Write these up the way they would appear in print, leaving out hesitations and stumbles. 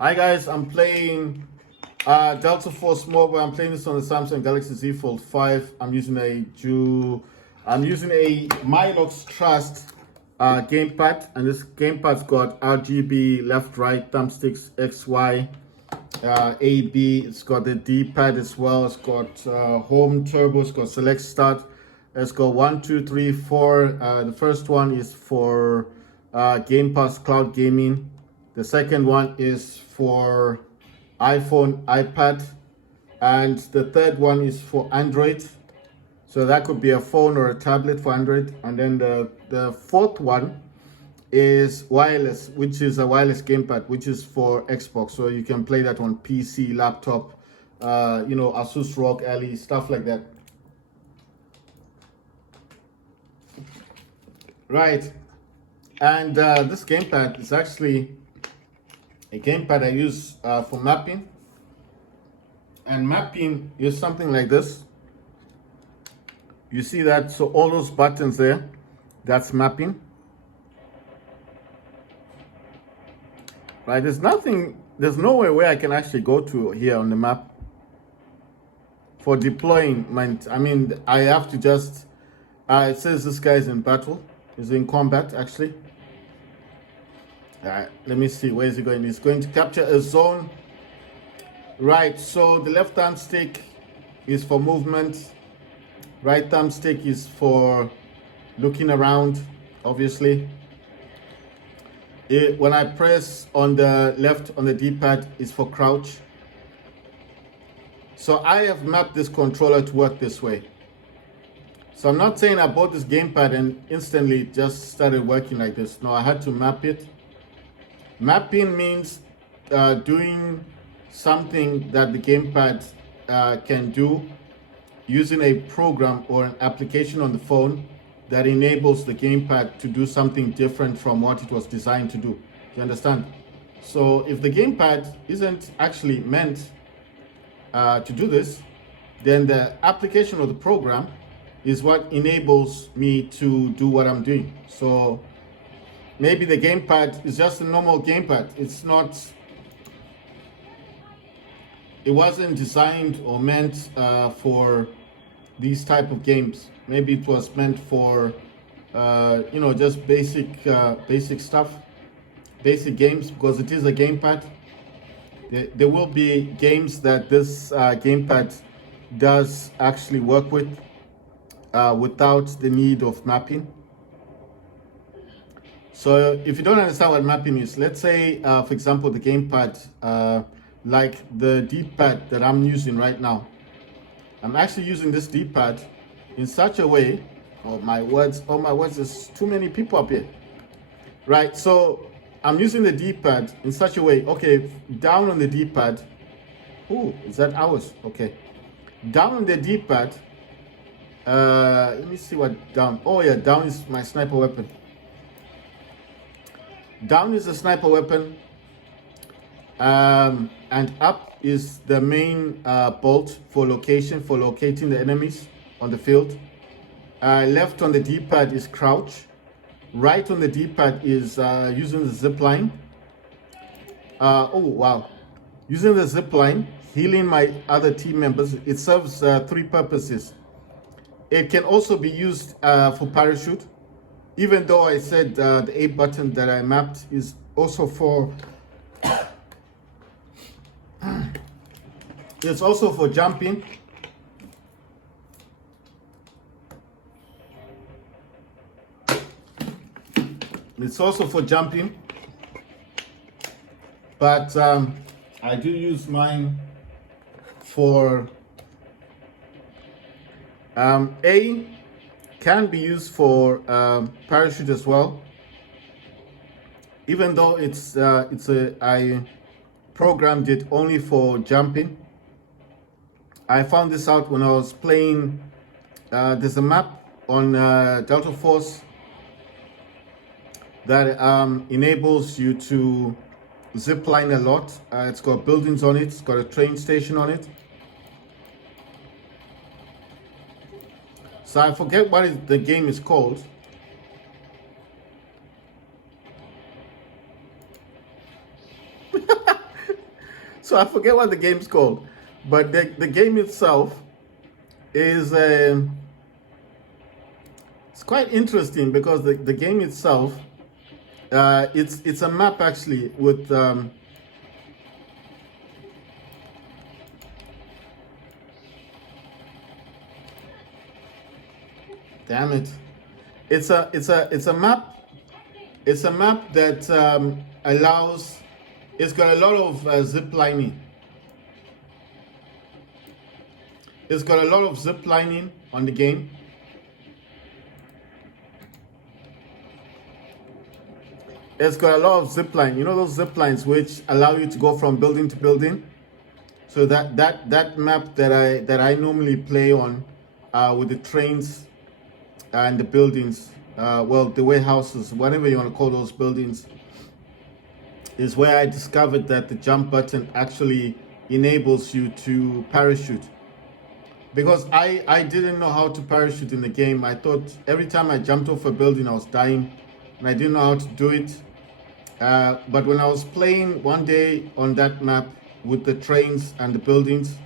Hi guys, I'm playing Delta Force Mobile. I'm playing this on the Samsung Galaxy Z Fold 5. I'm using a Milox Trust gamepad, and this gamepad's got RGB left, right, thumbsticks, X, Y, A, B. It's got the D-pad as well. It's got home turbo. It's got select start. It's got 1, 2, 3, 4. The first one is for Game Pass Cloud Gaming. The second one is for iPhone, iPad, and the third one is for Android. So that could be a phone or a tablet for Android. And then the fourth one is wireless, which is a wireless gamepad, which is for Xbox. So you can play that on PC, laptop, Asus ROG Ally, stuff like that. Right. And this gamepad is actually a gamepad I use for mapping. And mapping is something like this. You see that? So all those buttons there, that's mapping. Right? There's nowhere where I can actually go to here on the map for deployment. I mean, I have to just, it says this guy is in battle, is in combat actually. All right, let me see, where is he going? He's going to capture a zone. Right, so the left thumbstick is for movement. Right thumbstick is for looking around, obviously. When I press on the left on the D-pad, is for crouch. So I have mapped this controller to work this way. So I'm not saying I bought this gamepad and instantly just started working like this. No, I had to map it. Mapping means doing something that the gamepad can do using a program or an application on the phone that enables the gamepad to do something different from what it was designed to do. You understand? So if the gamepad isn't actually meant to do this, then the application or the program is what enables me to do what I'm doing. So maybe the gamepad is just a normal gamepad. It wasn't designed or meant for these type of games. Maybe it was meant for, just basic stuff, basic games, because it is a gamepad. There will be games that this gamepad does actually work with without the need of mapping. So if you don't understand what mapping is, let's say, for example, the gamepad, like the D-pad that I'm using right now. I'm actually using this D-pad in such a way, oh my words, there's too many people up here. Right, so I'm using the D-pad in such a way, okay, down on the D-pad, oh, is that ours? Okay. Down on the D-pad, let me see what down, oh yeah, down is my sniper weapon. Down is the sniper weapon, and up is the main bolt for locating the enemies on the field. Left on the D-pad is crouch. Right on the D-pad is using the zip line. Oh wow, using the zip line, healing my other team members. It serves three purposes. It can also be used for parachute. Even though I said the A button that I mapped is also for, it's also for jumping. It's also for jumping. But I do use mine for A. Can be used for parachute as well, even though I programmed it only for jumping. I found this out when I was playing. There's a map on Delta Force that enables you to zip line a lot. It's got buildings on it. It's got a train station on it. So I forget what the game is called. So I forget what the game's called, but the game itself is it's quite interesting because the game itself, it's a map actually with damn it, it's a map. It's a map that allows. It's got a lot of zip lining. It's got a lot of zip lining on the game. It's got a lot of zip line. You know those zip lines which allow you to go from building to building. So that map that I normally play on with the trains and the buildings, well, the warehouses, whatever you want to call those buildings, is where I discovered that the jump button actually enables you to parachute. Because I didn't know how to parachute in the game. I thought every time I jumped off a building, I was dying, and I didn't know how to do it. But when I was playing one day on that map with the trains and the buildings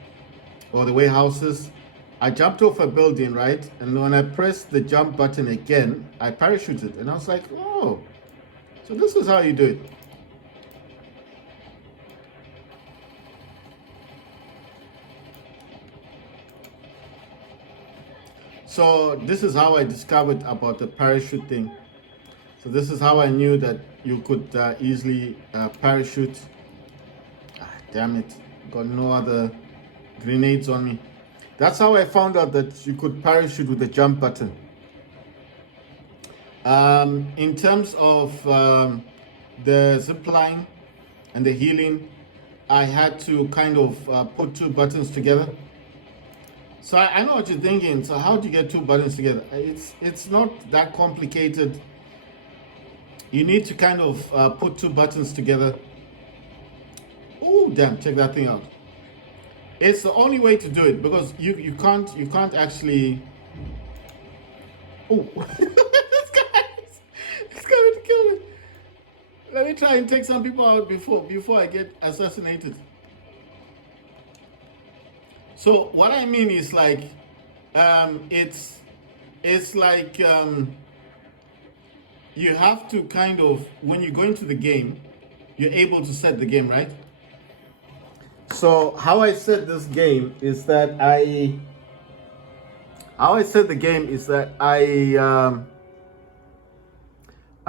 or the warehouses, I jumped off a building, right? And when I pressed the jump button again, I parachuted. And I was like, oh, so this is how you do it. So this is how I discovered about the parachute thing. So this is how I knew that you could easily parachute. Damn it, got no other grenades on me. That's how I found out that you could parachute with the jump button. In terms of the zip line and the healing, I had to kind of put two buttons together. So I know what you're thinking. So how do you get two buttons together? It's not that complicated. You need to kind of put two buttons together. Oh damn! Check that thing out. It's the only way to do it because you can't actually. Oh, this guy's coming to kill me. Let me try and take some people out before I get assassinated. So what I mean is like, it's like you have to kind of, when you go into the game, you're able to set the game, right? So how I set this game is that I'm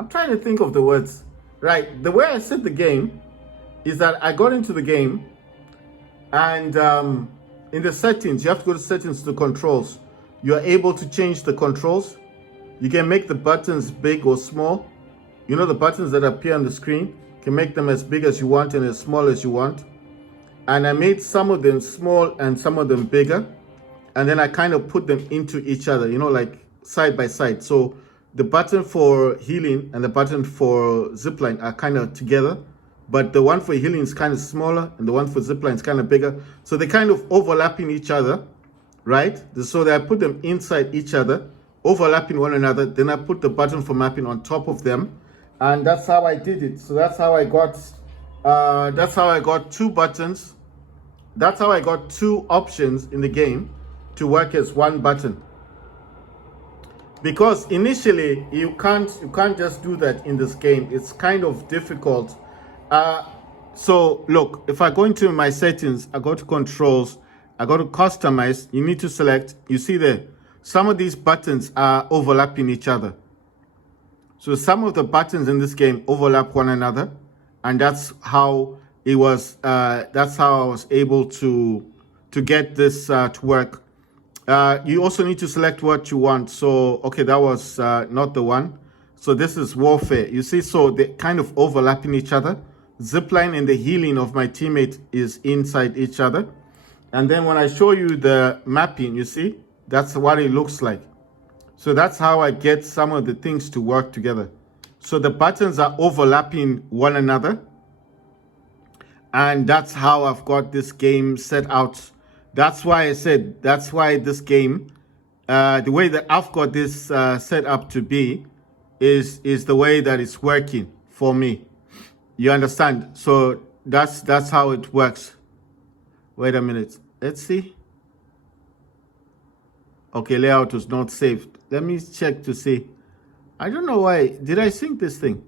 trying to think of the words. Right, the way I set the game is that I got into the game and in the settings, you have to go to settings to controls. You're able to change the controls. You can make the buttons big or small. You know the buttons that appear on the screen? You can make them as big as you want and as small as you want. And I made some of them small and some of them bigger. And then I kind of put them into each other, you know, like side by side. So the button for healing and the button for zipline are kind of together. But the one for healing is kind of smaller and the one for zipline is kind of bigger. So they kind of overlapping each other, right? So that I put them inside each other, overlapping one another. Then I put the button for mapping on top of them. And that's how I did it. So that's how I got two buttons. That's how I got two options in the game to work as one button. Because initially you can't just do that in this game. It's kind of difficult. So look, if I go into my settings, I go to controls, I go to customize, you need to select, you see there, some of these buttons are overlapping each other. So some of the buttons in this game overlap one another, and that's how it was, that's how I was able to get this to work. You also need to select what you want. So, okay, that was not the one. So this is warfare. You see, so they kind of overlapping each other. Zipline and the healing of my teammate is inside each other. And then when I show you the mapping, you see, that's what it looks like. So that's how I get some of the things to work together. So the buttons are overlapping one another. And that's how I've got this game set out. That's why I said, that's why this game, the way that I've got this set up to be is the way that it's working for me. You understand? So that's how it works. Wait a minute. Let's see. Okay, layout was not saved. Let me check to see. I don't know why. Did I sync this thing?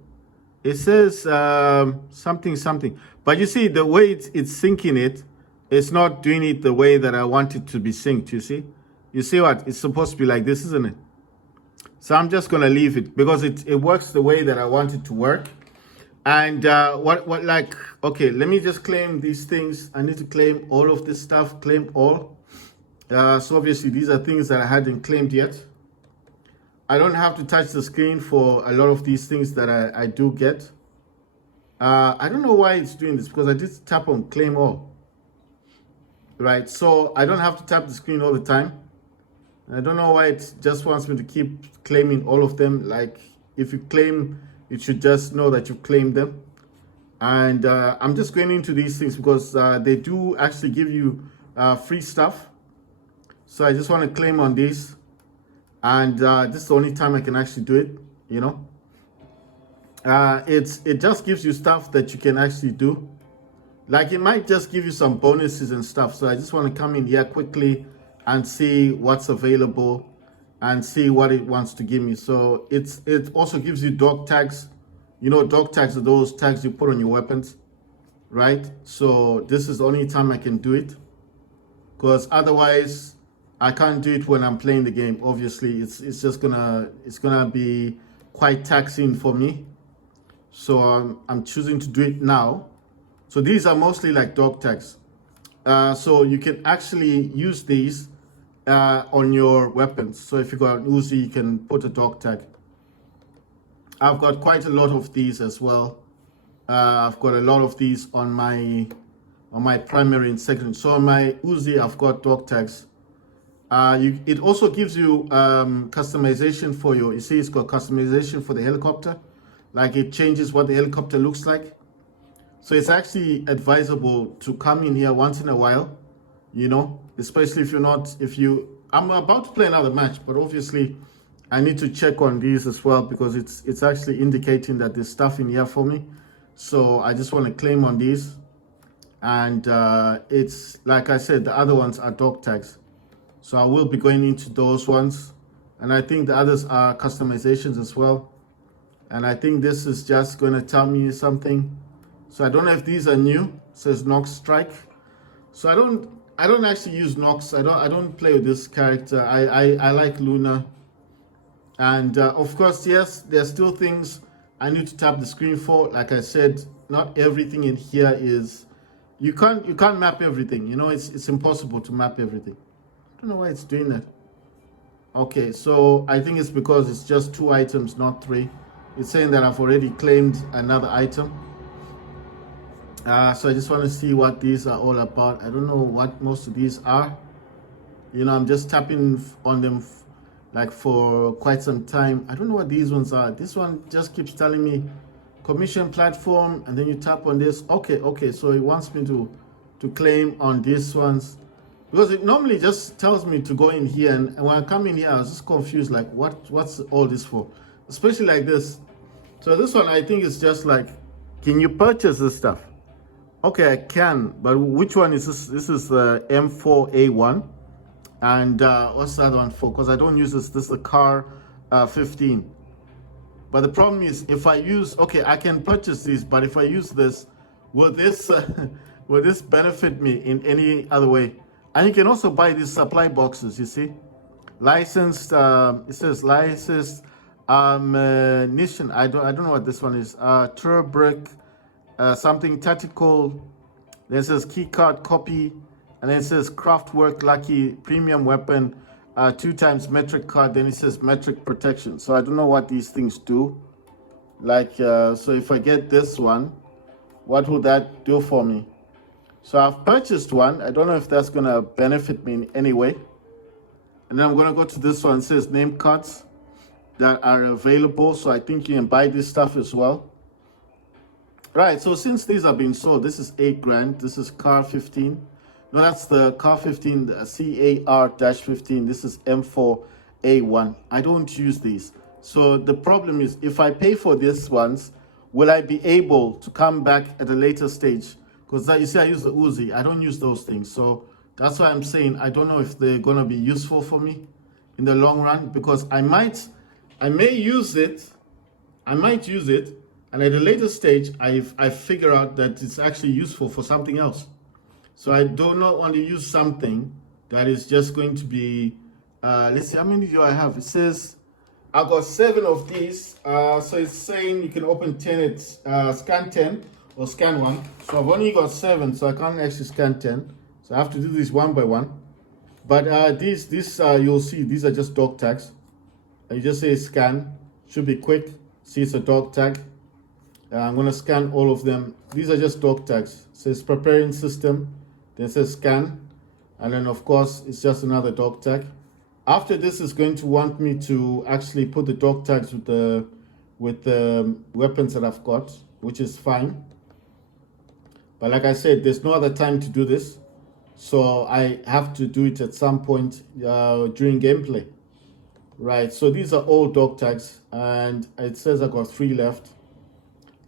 It says something, something. But you see, the way it's syncing it, it's not doing it the way that I want it to be synced, you see? You see what? It's supposed to be like this, isn't it? So I'm just going to leave it because it works the way that I want it to work. And okay, let me just claim these things. I need to claim all of this stuff, claim all. So obviously these are things that I hadn't claimed yet. I don't have to touch the screen for a lot of these things that I do get. I don't know why it's doing this because I did tap on claim all. Right, so I don't have to tap the screen all the time. I don't know why it just wants me to keep claiming all of them. Like if you claim, it should just know that you claimed them. And I'm just going into these things because they do actually give you free stuff. So I just want to claim on these. And this is the only time I can actually do it, you know. It just gives you stuff that you can actually do. Like it might just give you some bonuses and stuff. So I just want to come in here quickly and see what's available and see what it wants to give me. So it also gives you dog tags. You know, dog tags are those tags you put on your weapons, right? So this is the only time I can do it because otherwise I can't do it when I'm playing the game. Obviously, it's just gonna be quite taxing for me. So I'm choosing to do it now. So these are mostly like dog tags. So you can actually use these on your weapons. So if you got an Uzi, you can put a dog tag. I've got quite a lot of these as well. I've got a lot of these on my primary and secondary. So on my Uzi, I've got dog tags. It also gives you customization for you see, it's got customization for the helicopter. Like it changes what the helicopter looks like. So it's actually advisable to come in here once in a while, you know, especially I'm about to play another match, but obviously I need to check on these as well because it's actually indicating that there's stuff in here for me. So I just want to claim on these. And it's, like I said, the other ones are dog tags. So I will be going into those ones. And I think the others are customizations as well. And I think this is just going to tell me something. So I don't know if these are new. It says Nox Strike. So I don't actually use Nox. I don't play with this character. I like Luna. And of course, yes, there's still things I need to tap the screen for. Like I said, not everything in here is you can't map everything. You know, it's impossible to map everything. I don't know why it's doing that. Okay, so I think it's because it's just 2 items, not 3. It's saying that I've already claimed another item. So I just want to see what these are all about. I don't know what most of these are. You know, I'm just tapping on them like for quite some time. I don't know what these ones are. This one just keeps telling me commission platform, and then you tap on this. Okay, so it wants me to claim on these ones because it normally just tells me to go in here, and when I come in here I was just confused, like what's all this for, especially like this. So this one I think is just like, can you purchase this stuff? Okay, I can, but which one is this? This is the M4A1. And what's the other one for? Because I don't use this. This is the car 15. But the problem is, if I use, okay, I can purchase these, but if I use this, will this will this benefit me in any other way? And you can also buy these supply boxes. You see, licensed. It says licensed ammunition. I don't know what this one is. Turbrick, something tactical. Then it says keycard copy. And then it says Craftwork Lucky Premium Weapon, 2 times metric card. Then it says metric protection. So I don't know what these things do. Like, so if I get this one, what will that do for me? So I've purchased one. I don't know if that's going to benefit me in any way. And then I'm going to go to this one. It says name cards that are available. So I think you can buy this stuff as well. Right. So since these are being sold, this is 8 grand. This is car 15. No, that's the car 15, the CAR-15. This is M4A1. I don't use these. So the problem is, if I pay for these ones, will I be able to come back at a later stage Because you see, I use the Uzi. I don't use those things. So that's why I'm saying I don't know if they're going to be useful for me in the long run, because I may use it. I might use it. And at a later stage, I figure out that it's actually useful for something else. So I do not want to use something that is just going to be, let's see, how many do I have? It says, I got 7 of these. So it's saying you can open 10 at scan 10 or scan 1. So I've only got 7, so I can't actually scan 10. So I have to do this one by one. But these you'll see, these are just dog tags. You just say scan, should be quick. See, it's a dog tag. I'm going to scan all of them. These are just dog tags. It says preparing system, then it says scan, and then of course it's just another dog tag. After this, is going to want me to actually put the dog tags with the weapons that I've got, which is fine. But like I said, there's no other time to do this, so I have to do it at some point during gameplay. Right, so these are all dog tags, and it says I got 3 left.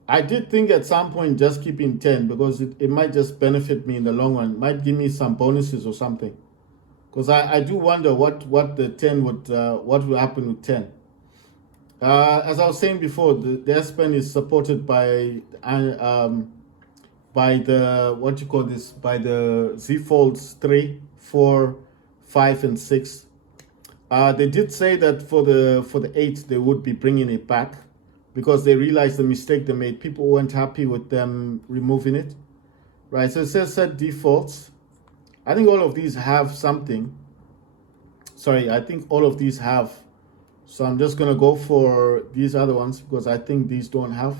I did think at some point just keeping 10, because it might just benefit me in the long run. It might give me some bonuses or something. Because I do wonder what the 10 would, what will happen with 10. As I was saying before, the S Pen is supported by the, what you call this, by the Z Folds 3, 4, 5, and 6. They did say that for the 8, they would be bringing it back, because they realized the mistake they made. People weren't happy with them removing it, right? So it says set defaults. I think all of these have something. Sorry, I think all of these have. So I'm just gonna go for these other ones, because I think these don't have.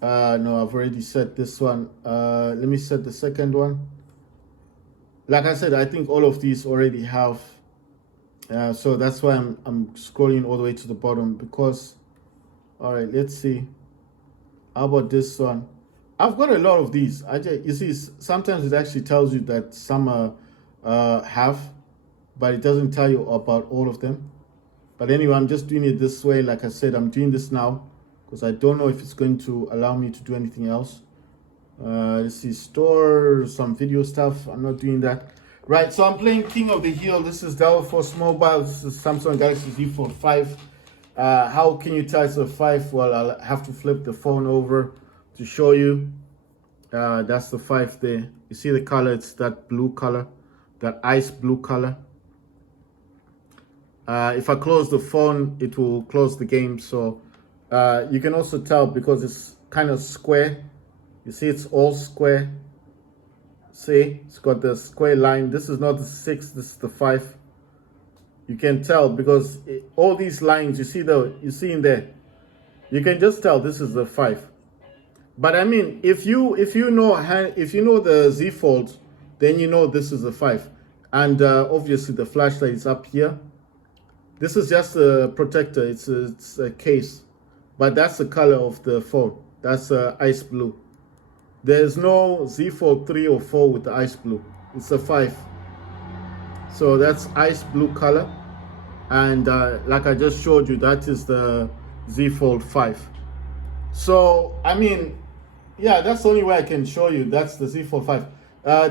No, I've already set this one. Let me set the second one. Like I said, I think all of these already have. So that's why I'm scrolling all the way to the bottom, because, all right, let's see. How about this one? I've got a lot of these. You see, sometimes it actually tells you that some have, but it doesn't tell you about all of them. But anyway, I'm just doing it this way. Like I said, I'm doing this now because I don't know if it's going to allow me to do anything else. Let's see, store some video stuff. I'm not doing that. Right, so I'm playing King of the Hill. This is Delta Force Mobile. This is Samsung Galaxy Z Fold 5. How can you tell it's a 5? Well, I'll have to flip the phone over to show you. That's the 5 there. You see the color? It's that blue color, that ice blue color. If I close the phone, it will close the game. So you can also tell because it's kind of square. You see, it's all square. See, it's got the square line. This is not the 6, this is the 5. You can tell because all these lines you see in there, you can just tell this is the 5. But I mean, if you know the Z Fold, then you know this is the 5. And obviously the flashlight is up here. This is just a protector. It's a case, but that's the color of the phone. That's ice blue. There's no Z Fold 3 or 4 with the ice blue. It's a 5. So that's ice blue color. And like I just showed you, that is the Z Fold 5. So, I mean, yeah, that's the only way I can show you. That's the Z Fold 5.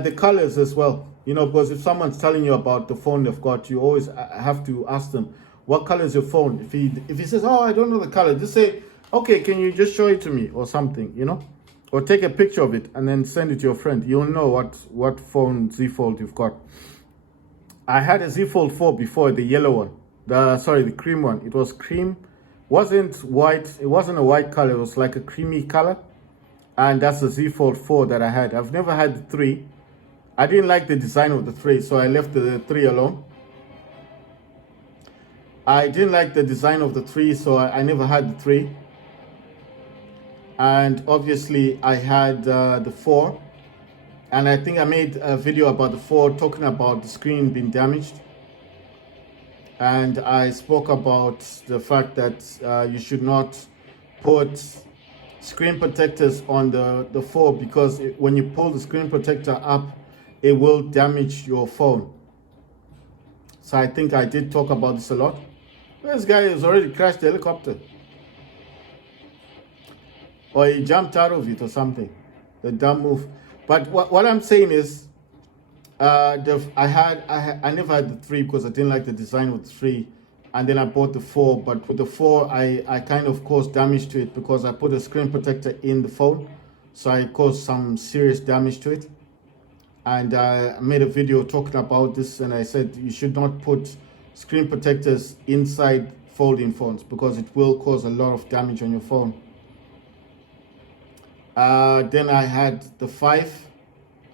The colors as well. You know, because if someone's telling you about the phone they've got, you always have to ask them, what color is your phone? If he says, oh, I don't know the color, just say, okay, can you just show it to me or something, you know? Or take a picture of it and then send it to your friend. You'll know what phone Z Fold you've got. I had a Z Fold 4 before, the yellow one. The cream one. It was cream. Wasn't white. It wasn't a white color. It was like a creamy color. And that's the Z Fold 4 that I had. I've never had the 3. I didn't like the design of the 3, so I left the 3 alone. I didn't like the design of the 3, so I never had the 3. And obviously I had the 4, and I think I made a video about the 4 talking about the screen being damaged, and I spoke about the fact that you should not put screen protectors on the 4 because when you pull the screen protector up, it will damage your phone. So I think I did talk about this a lot. This guy has already crashed the helicopter. Or he jumped out of it or something. the dumb move. But what I'm saying is, I never had the 3 because I didn't like the design with 3, and then I bought the 4. But with the 4, I kind of caused damage to it because I put a screen protector in the phone, so I caused some serious damage to it. And I made a video talking about this, and I said you should not put screen protectors inside folding phones because it will cause a lot of damage on your phone. Then I had the 5.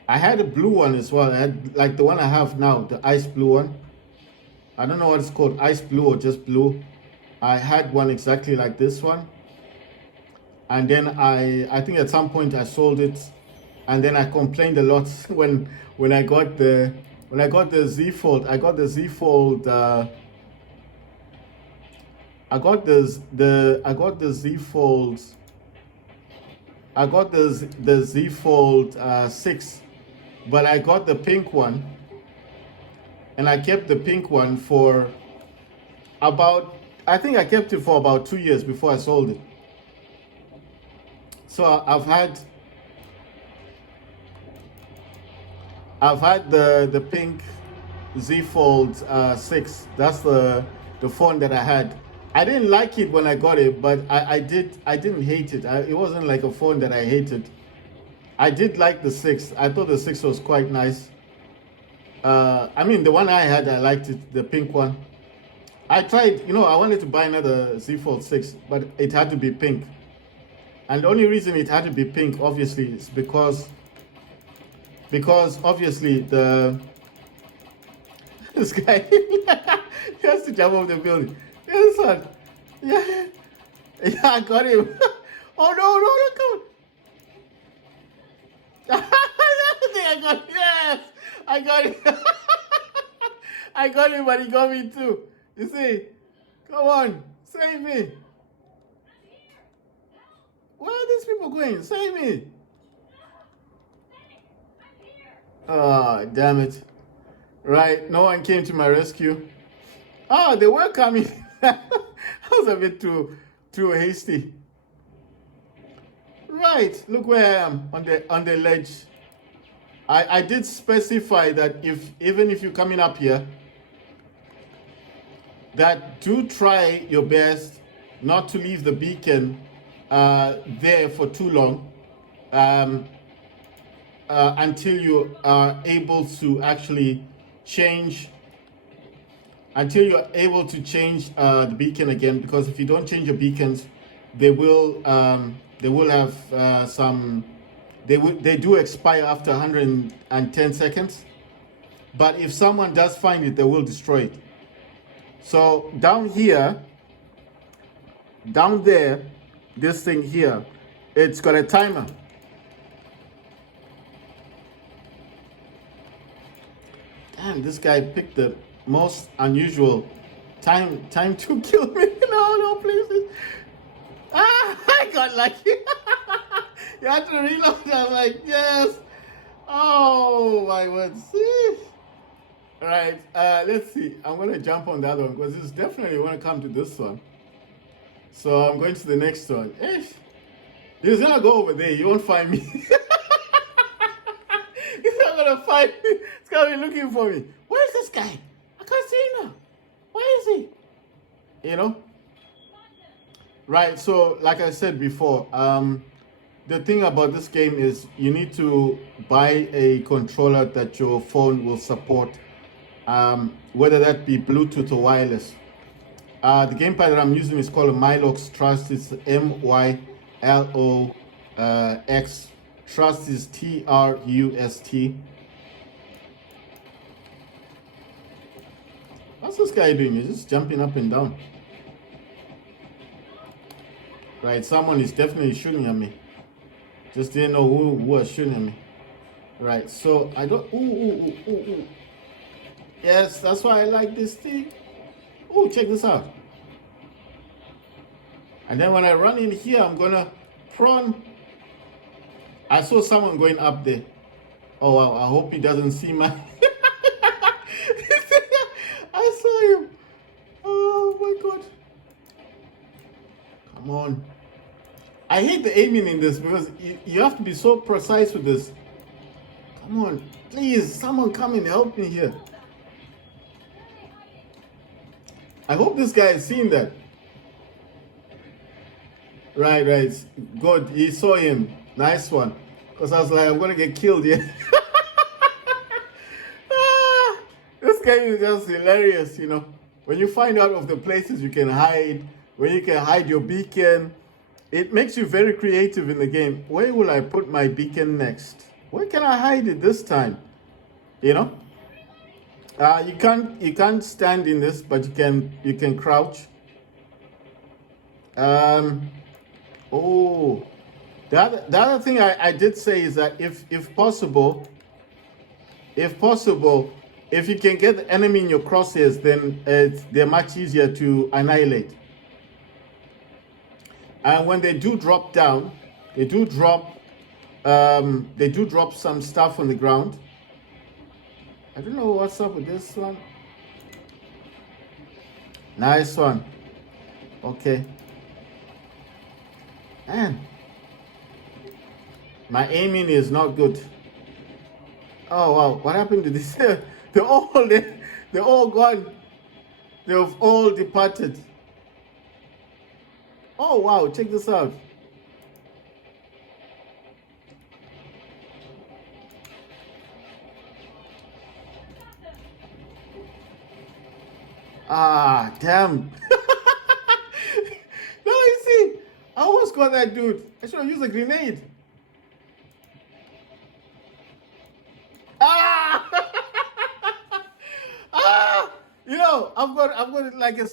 I had a blue one as well. I had like the one I have now, the ice blue one. I don't know what it's called, ice blue or just blue. I had one exactly like this one. And then I think at some point I sold it, and then I complained a lot when I got the Z Fold. I got the Z Fold. I got the Z Fold. I got the Z Fold 6, but I got the pink one, and I kept the pink one for about, I think I kept it for about 2 years before I sold it. So I've had the pink Z Fold 6. That's the phone that I had. I didn't like it when I got it, but I didn't hate it. It wasn't like a phone that I hated. I did like the 6. I thought the 6 was quite nice. I mean, the one I had, I liked it, the pink one. I tried, I wanted to buy another Z Fold 6, but it had to be pink. And the only reason it had to be pink, obviously, is because obviously this guy he has to jump off the building. This one, yeah, I got him. Oh no, come on. I got him. Yes, I got him. I got him, but he got me too. You see, come on, save me. Where are these people going? Save me. Oh, damn it. Right, no one came to my rescue. Oh, they were coming. I was a bit too hasty. Right, look where I am on the ledge. I did specify that even if you're coming up here, that do try your best not to leave the beacon there for too long, until you are able to actually change. Until you're able to change the beacon again, because if you don't change your beacons, they will have some. They do expire after 110 seconds. But if someone does find it, they will destroy it. So down here, down there, this thing here, it's got a timer. Damn, this guy picked the most unusual time to kill me. No, please. Ah, I got lucky. You had to reload. I'm like, yes. Oh my word. All right, let's see. I'm gonna jump on that one because it's definitely want to come to this one. So I'm going to the next one. He's gonna go over there. You won't find me. He's not gonna find me. He's gonna be looking for me. Where's this guy? I can't see him now. Where is he? Right, so like I said before, the thing about this game is you need to buy a controller that your phone will support, whether that be Bluetooth or wireless. The gamepad that I'm using is called a Mylox Trust. It's MYLOX. Trust is TRUST. What's this guy doing? He's just jumping up and down. Right, someone is definitely shooting at me. Just didn't know who was shooting at me. Right, so I don't. Ooh. Yes, that's why I like this thing. Oh, check this out. And then when I run in here, I'm gonna prone. I saw someone going up there. Oh wow, I hope he doesn't see my. I saw him. Oh my god. Come on. I hate the aiming in this because you have to be so precise with this. Come on, please, someone come and help me here. I hope this guy is seeing that. Right. Good. He saw him. Nice one. Because I was like, I'm going to get killed here. This game is just hilarious, you know. When you find out of the places you can hide, where you can hide your beacon, it makes you very creative in the game. Where will I put my beacon next? Where can I hide it this time? You know? You can't stand in this, but you can crouch. Oh, the other thing I did say is that if possible, if you can get the enemy in your crosshairs, then they're much easier to annihilate. And when they do drop down, they do drop some stuff on the ground. I don't know what's up with this one. Nice one. Okay. Man, my aiming is not good. Oh wow, what happened to this? they're all gone. They've all departed. Oh wow, check this out. Ah, damn. No, you see, I almost got that dude. I should have used a grenade. Ah! Ah! You know, I've got like a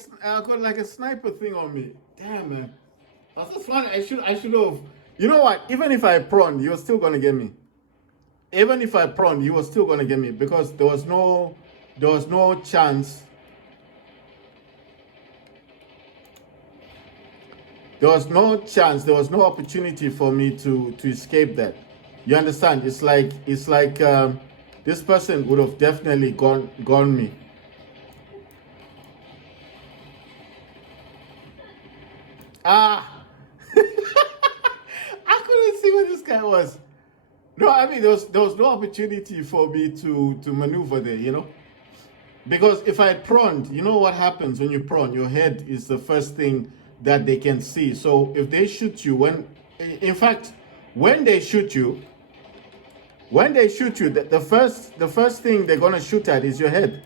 sniper thing on me. Damn, man. That's just fun. I should have. You know what? Even if I prawned, you're still gonna get me. Even if I prawned, you were still gonna get me because there was no chance. There was no chance. There was no opportunity for me to escape that. You understand? It's like this person would have definitely gone me. Ah, I couldn't see what this guy was. No, I mean there was no opportunity for me to maneuver there. You know, because if I prawned, you know what happens when you prawn? Your head is the first thing that they can see. So if they shoot you, when they shoot you, the first thing they're gonna shoot at is your head.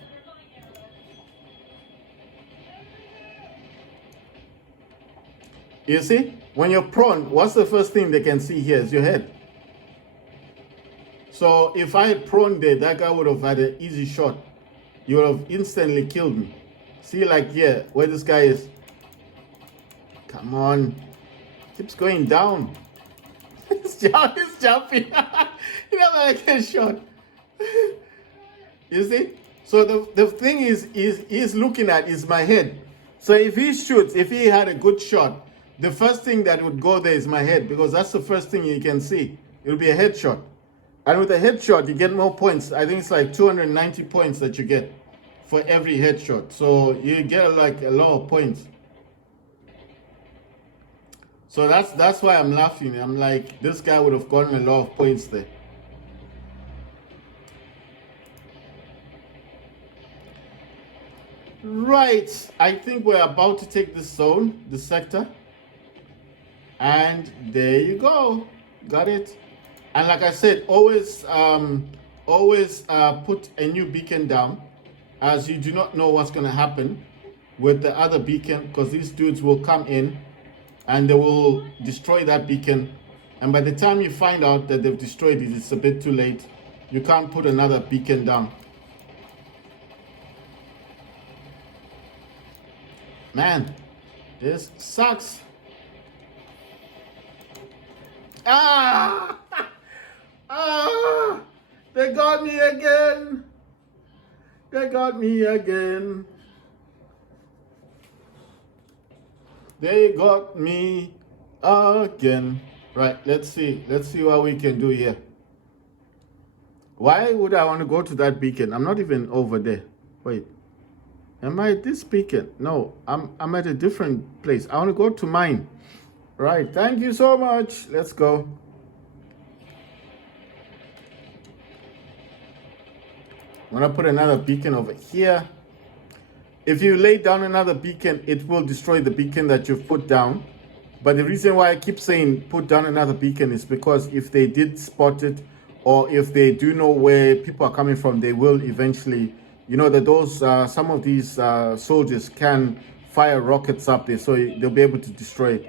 You see, when you're prone, what's the first thing they can see here is your head. So if I had prone there, that guy would have had an easy shot. You would have instantly killed me. See, like here, where this guy is. Come on. Keeps going down. He's jumping. He never gets shot. You see? So the thing he's looking at is my head. So if he shoots, if he had a good shot, the first thing that would go there is my head, because that's the first thing you can see. It'll be a headshot. And with a headshot, you get more points. I think it's like 290 points that you get for every headshot. So you get like a lot of points. So that's why I'm laughing. I'm like, this guy would have gotten a lot of points there. Right, I think we're about to take this zone, the sector. And there you go. Got it. And like I said, always put a new beacon down, as you do not know what's going to happen with the other beacon, because these dudes will come in and they will destroy that beacon. And by the time you find out that they've destroyed it, it's a bit too late. You can't put another beacon down. Man, this sucks. Ah! Ah! They got me again. They got me again. They got me again. Right, let's see. Let's see what we can do here. Why would I want to go to that beacon? I'm not even over there. Wait. Am I at this beacon? No, I'm at a different place. I want to go to mine. Right, thank you so much. Let's go. I'm gonna put another beacon over here. If you lay down another beacon, it will destroy the beacon that you've put down. But the reason why I keep saying put down another beacon is because if they did spot it, or if they do know where people are coming from, they will eventually, you know, that those some of these soldiers can fire rockets up there, so they'll be able to destroy it.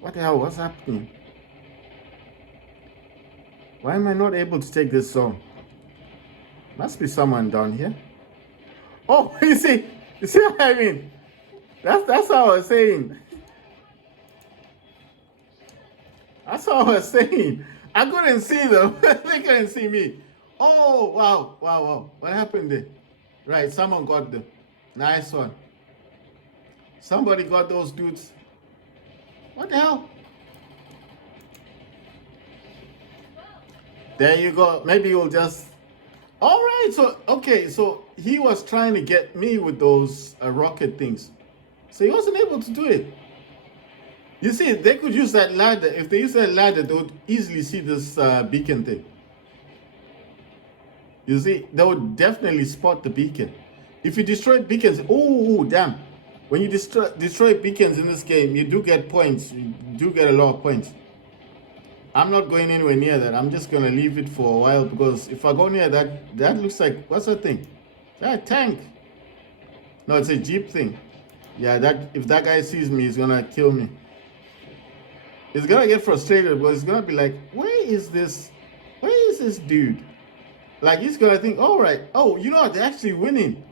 What the hell? What's happening? Why am I not able to take this zone? Must be someone down here. Oh, you see what I mean? That's what I was saying. That's what I was saying. I couldn't see them. They couldn't see me. Oh, wow. What happened there? Right, someone got them. Nice one. Somebody got those dudes. What the hell? There you go. Maybe you'll just... All right, so, okay, so he was trying to get me with those rocket things. So he wasn't able to do it. You see, they could use that ladder. If they use that ladder, they would easily see this beacon thing. You see, they would definitely spot the beacon. If you destroy beacons, oh, damn. When you destroy beacons in this game, you do get points. You do get a lot of points. I'm not going anywhere near that. I'm just going to leave it for a while, because if I go near that, that looks like, what's that thing? That tank. No, it's a jeep thing. Yeah, that if that guy sees me, he's going to kill me. He's going to get frustrated, because he's going to be like, where is this dude? Like, he's going to think, all right, oh, you know what? They're actually winning.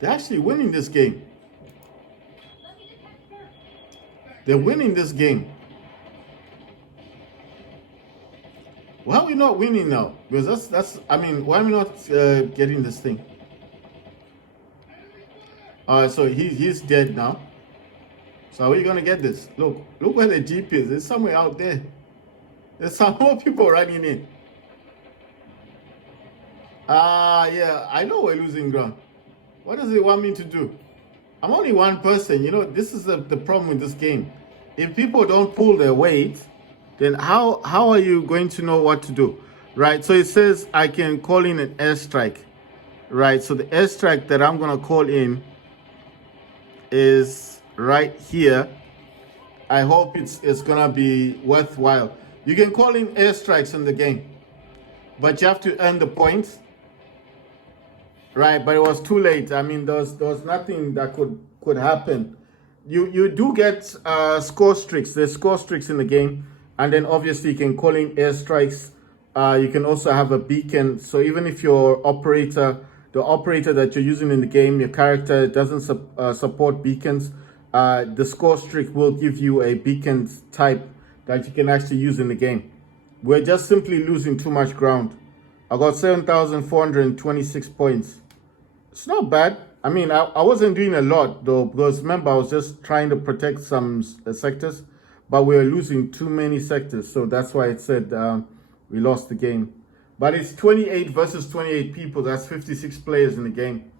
They're actually winning this game. They're winning this game. Why are we not winning now? Because that's I mean, why are we not getting this thing? Alright, so he's dead now. So how are we gonna get this? Look where the jeep is. It's somewhere out there. There's some more people running in. Yeah, I know we're losing ground. What does it want me to do? I'm only one person. You know, this is the problem with this game. If people don't pull their weight, then how are you going to know what to do? Right, so it says I can call in an airstrike. Right, so the airstrike that I'm going to call in is right here. I hope it's going to be worthwhile. You can call in airstrikes in the game, but you have to earn the points. Right, but it was too late. I mean, there was nothing that could happen. You do get score streaks. There's score streaks in the game. And then obviously you can call in airstrikes. You can also have a beacon. So even if the operator that you're using in the game, your character doesn't support beacons, the score streak will give you a beacon type that you can actually use in the game. We're just simply losing too much ground. I got 7,426 points. It's not bad. I mean, I wasn't doing a lot though, because remember, I was just trying to protect some sectors. But we were losing too many sectors, so that's why it said we lost the game. But it's 28 versus 28 people. That's 56 players in the game.